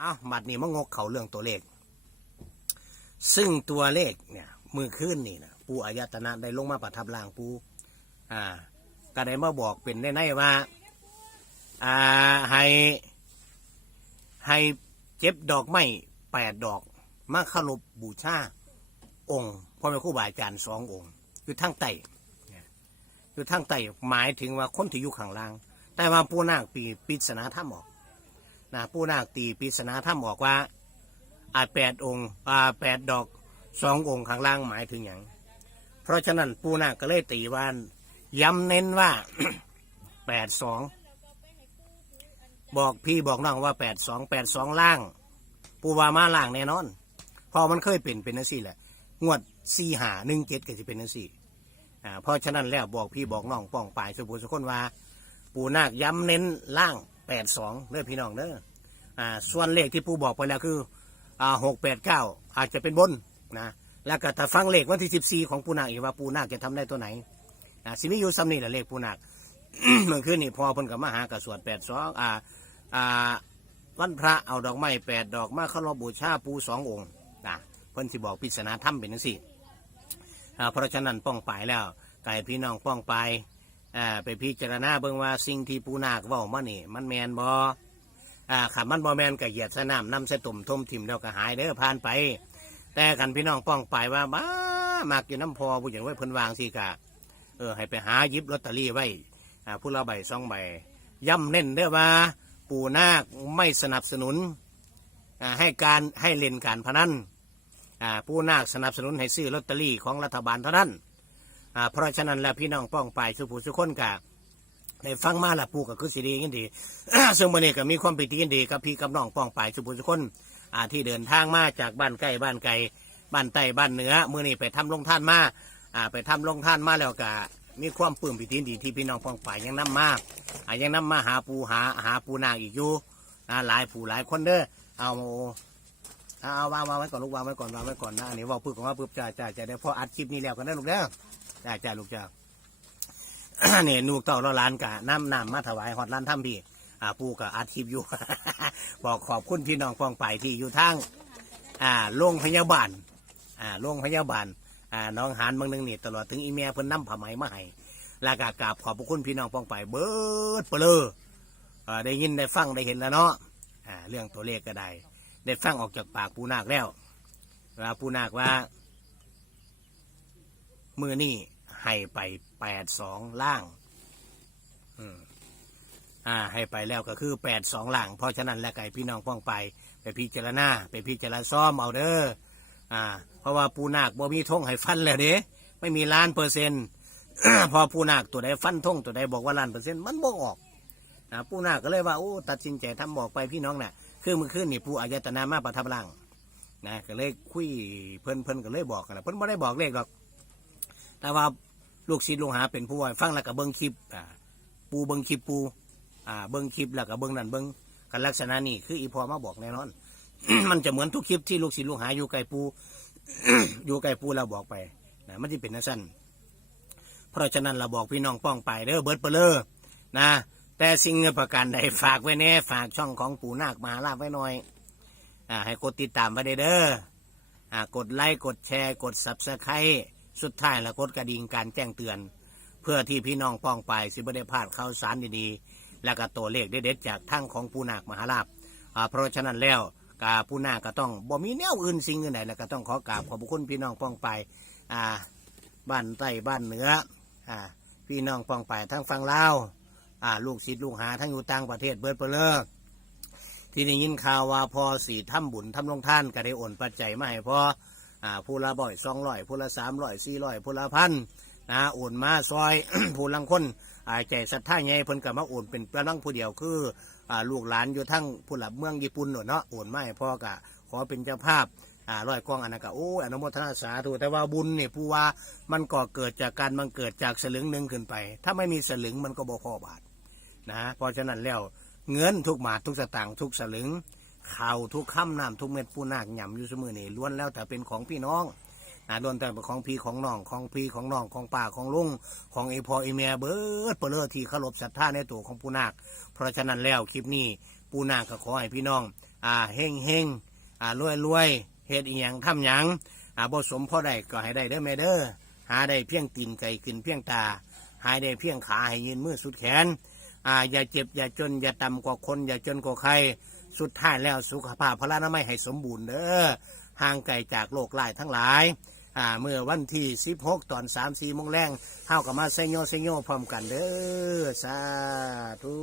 อ้าบัดนี้มางกเขาเรื่องตัวเลข ซึ่งตัวเลขเนี่ย มือขึ้นนี่นะปูอายตนะได้ลงมาประทับร่างปูอ่าก็ได้มาบอกเป็นได้ในว่า อ่าให้ให้เจ็บดอกไม้แปดดอกมาเคารพบูชาองค์พ่อแม่ครูบาอาจารย์สององค์ อยู่ทางใต้เนี่ยอยู่ทางใต้หมายถึงว่าคนที่อยู่ข้างล่าง แต่ว่าปูนาคปีปิศนาธรรมอก นะปูนาคตีปริศนาธรรมออกว่าอาแปดองค์อาแปดดอกสององค์ข้างล่างหมายถึงอย่าง เพราะฉะนั้นปูนาคก็เลยตีว่าย้ำเน้นว่าแปดสองบอกพี่บอกน้องว่าแปดสองแปดสองล่าง ปูวามาล่างแน่นอน พอมันเคยเป็นเป็นนั่นสิแหละ งวดสี่หาหนึ่งเจ็ดก็จะเป็นนั่นสิอ่าเพราะฉะนั้นแล้วบอกพี่บอกน้องป้องปลายสุภูสุคนว่า ปูนาคย้ำเน้นล่างแปดสองเด้อพี่น้องเด้อ อ่าส่วนเลขที่ปูบอกไปแล้วคืออ่าหกแปดเก้าอาจจะเป็นบนนะแล้วก็ถ้าฟังเลขวันที่สิบสี่ของปูนาคอีกว่าปูนาคจะทำได้ตัวไหนอ่าสิมิอยูซัมนี่แหละเลขปูนาคเมื่อคืนนี่พอพนกับมหากระสวดแปดสองอ่าอ่าวันพระเอาดอกไม้แปดดอกมาเข้ารบบูชาปูสององค์นะเพิ่นสิบอกปริศนาธรรมเป็นจังซี่อ่าเพราะฉะนั้นป้องปายแล้วไก่พี่น้องป้องปายไปพิจารณาเบิ่งว่าสิ่งที่ปูนาคเว้ามานี่มันแมนบอ อ่าขับมันบอแมนก็เหยียดสนามนำใส่ตุ่มทมทิมแล้วก็หายเด้อผ่านไป แต่กันพี่น้องป้องไปว่าบ้ามากอยู่น้ำพอผู้อย่างไว้เพิ่นวางสิกะเออให้ไปหายิบลอตเตอรี่ไว้อ่าผู้ละใบสองใบย้ำเน้นเด้อว่า ปูนาคไม่สนับสนุนอ่าให้การให้เล่นการพนันอ่าปูนาคสนับสนุนให้ซื้อลอตเตอรี่ของรัฐบาลเท่านั้นอ่าเพราะฉะนั้นแล้วพี่น้องป้องไปสุผู้สุคนกะ ได้ฟังมาละปูก็คือสิดีกันดี ซึ่งวันนี้ก็มีความปิติยินดีกับพี่กับน้องป้องไปสุผู้สุคนอาที่เดินทางมาจากบ้านใกล้บ้านไกลบ้านใต้บ้านเหนือมือนี้ไปทำลงท่านมาอ่าไปทำลงท่านมาแล้วก็มีความปลื้มปิติยินดีที่พี่น้องป้องไปยังนำมาอ่ายังนำมาหาปูหาหาปูนางอีกอยู่อ่าหลายผู้หลายคนเด้อเอาเอาวางวางไว้ก่อนลูกวางไว้ก่อนวางไว้ก่อนนะอันนี้ว่าปึ๊บของว่าปึ๊บจ่าจ่าจ่าได้พออัดคลิปนี้แล้วกันได้อลูกเด้อจ้าจ้าลูกจ้า เนี่ยลูกเต่าเราล้านกะน้ำน้ำมาถวายฮอดล้านถ้ำพี่อ่าปูกับอาชีพอยู่ บอกขอบคุณพี่น้องฟองไปที่อยู่ทางอ่าโรงพยาบาลอ่าโรงพยาบาลอ่าน้องหานบางหนึงนี่ตลอดถึงอีเมียเพิ่นนำผ้าไหมมาให้ล้วก็กราบขอบคุณพี่น้องฟองไปเบิดเปลืออ่าได้ยินได้ฟังได้เห็นแล้วเนาะอ่าเรื่องตัวเลขก็ได้ได้ฟังออกจากปากปูนาคแล้ววลาปูนาคว่ามือนี่ ให้ไปแปดสองล่าง อืมอ่า ให้ไปแล้วก็คือแปดสองล่าง เพราะฉะนั้นแล้วไก่พี่น้องป้องไป ไปพิจารณาไปพิจารณาซ้อมเอาเด้ออ่า เพราะว่าปูนาคบ่มีทงให้ฟันแล้วเด้ไม่มีล้านเปอร์เซ็นต์พอปูนาคตัวใดฟันทงตัวใดบอกว่าล้านเปอร์เซ็นต์มันบ่ออกอ่าปูนาคก็เลยว่าโอ้ตัดสินใจทำบอกไปพี่น้องน่ะคือมื่อคืนนี่ปูอายตนามาประทับร่างนะก็เลยคุยเพิ่นเพิ่นก็เลยบอกกันนะเพิ่นไม่ได้บอกเลขหรอก แต่ว่าลูกศิษย์ลูกหาเป็นผู้ว่าฟังแล้วก็เบิ้งคลิปอ่าปูเบิ้งคลิปปูอ่าเบิ้งคลิปแล้วก็เบิ้งนั่นเบิ้งกันลักษณะนี้คืออีพอมาบอกแน่นอน มันจะเหมือนทุกคลิปที่ลูกศิษย์ลูกหาอยู่ไกลปู อยู่ไกลปูเราบอกไปนะมันจะเป็นนั่นสั้นเพราะฉะนั้นเราบอกพี่น้องป้องไปเด้อเบิร์ดเปเลอนะ แต่สิ่งประการใดฝากไว้แน่ฝากช่องของปู่นาคมหาลาภไว้หน่อยอ่าให้กดติดตามไว้เด้อเด้ออ่ากดไลค์กดแชร์ กด subscribe สุ สุดท้ายแล้วกดกระดิ่งการแจ้งเตือน เพื่อที่พี่น้องป้องไปสิบได้พลาดข่าวสารดีๆ และก็ตัวเลขเด็ดๆจากทั้งของปูนาคมหาลาภเพราะฉะนั้นแล้วกาปูนาก็ต้องบ่มีแนวอื่นสิ่งอื่นใดแล้วก็ต้องขอกราบขอบคุณพี่น้องป้องไปบ้านใต้บ้านเหนืออพี่น้องป้องไปทั้งฝั่งลาวอ่าลูกศิษย์ลูกหาทั้งอยู่ต่างประเทศเบิดเปเลิกที่ได้ยินข่าวว่าพอสี่ทำบุญทำลงท่านก็ได้โอนปัจจัยมาให้พอ อ่าผู้ละบ่อยสองร้อยผู้ละสามร้อยสี่ร้อยผู้ละพันนะโอนมาซอย ผู้ลังคนอ่าใจศรัทธาไงเพิ่นก็มาโอนเป็นประลังผู้เดียวคืออ่าลูกหลานอยู่ทั้งผู้หลับเมืองญี่ปุ่นเนาะโอนมาให้พ่อกะขอเป็นเจ้าภาพอ่าร้อยกองอันนั้นก็โอ้อนุโมทนาสาธุแต่ว่าบุญเนี่ยผู้ว่ามันก็เกิดจากการมันเกิดจากสลึงหนึ่งขึ้นไป ถ้าไม่มีสลึงมันก็บ่พอบาทนะเพราะฉะนั้นแล้วเงินทุกบาททุกสตางค์ทุกสลึง ข่าวทุกค่ำน้ำทุกเม็ดปูนาคหย่ำอยู่เสมอนี่ล้วนแล้วแต่เป็นของพี่น้องนะล้วนแต่เป็นของพี่ของน้องของพี่ของน้องของป้าของลุงของไอพอไอเมียเบิดเปลือที่เคารพศรัทธาในตัวของปูนาคเพราะฉะนั้นแล้วคลิปนี้ปูนาคก็ขอให้พี่น้อง อ่าเฮงเฮงอ่ารวยรวยเฮ็ดอีหยังทำหยังอ่าบ่สมพ่อได้ก็ให้ได้เด้อแม่เด้อหาได้เพียงตีนไก่ขึ้นเพียงตา หายได้เพียงขาให้ยืนมือสุดแขนอ่าอย่าเจ็บอย่าจนอย่าต่ำกว่าคนอย่าจนกว่าใคร สุดท้ายแล้วสุขภาพพรานามัยให้สมบูรณ์เด้อห่างไกลจากโรคหลายทั้งหลายอ่าเมื่อวันที่ 16 ตอน3 4โมงแรงเฮากับมาเซโยเซโยพร้อมกันเด้อสาธุ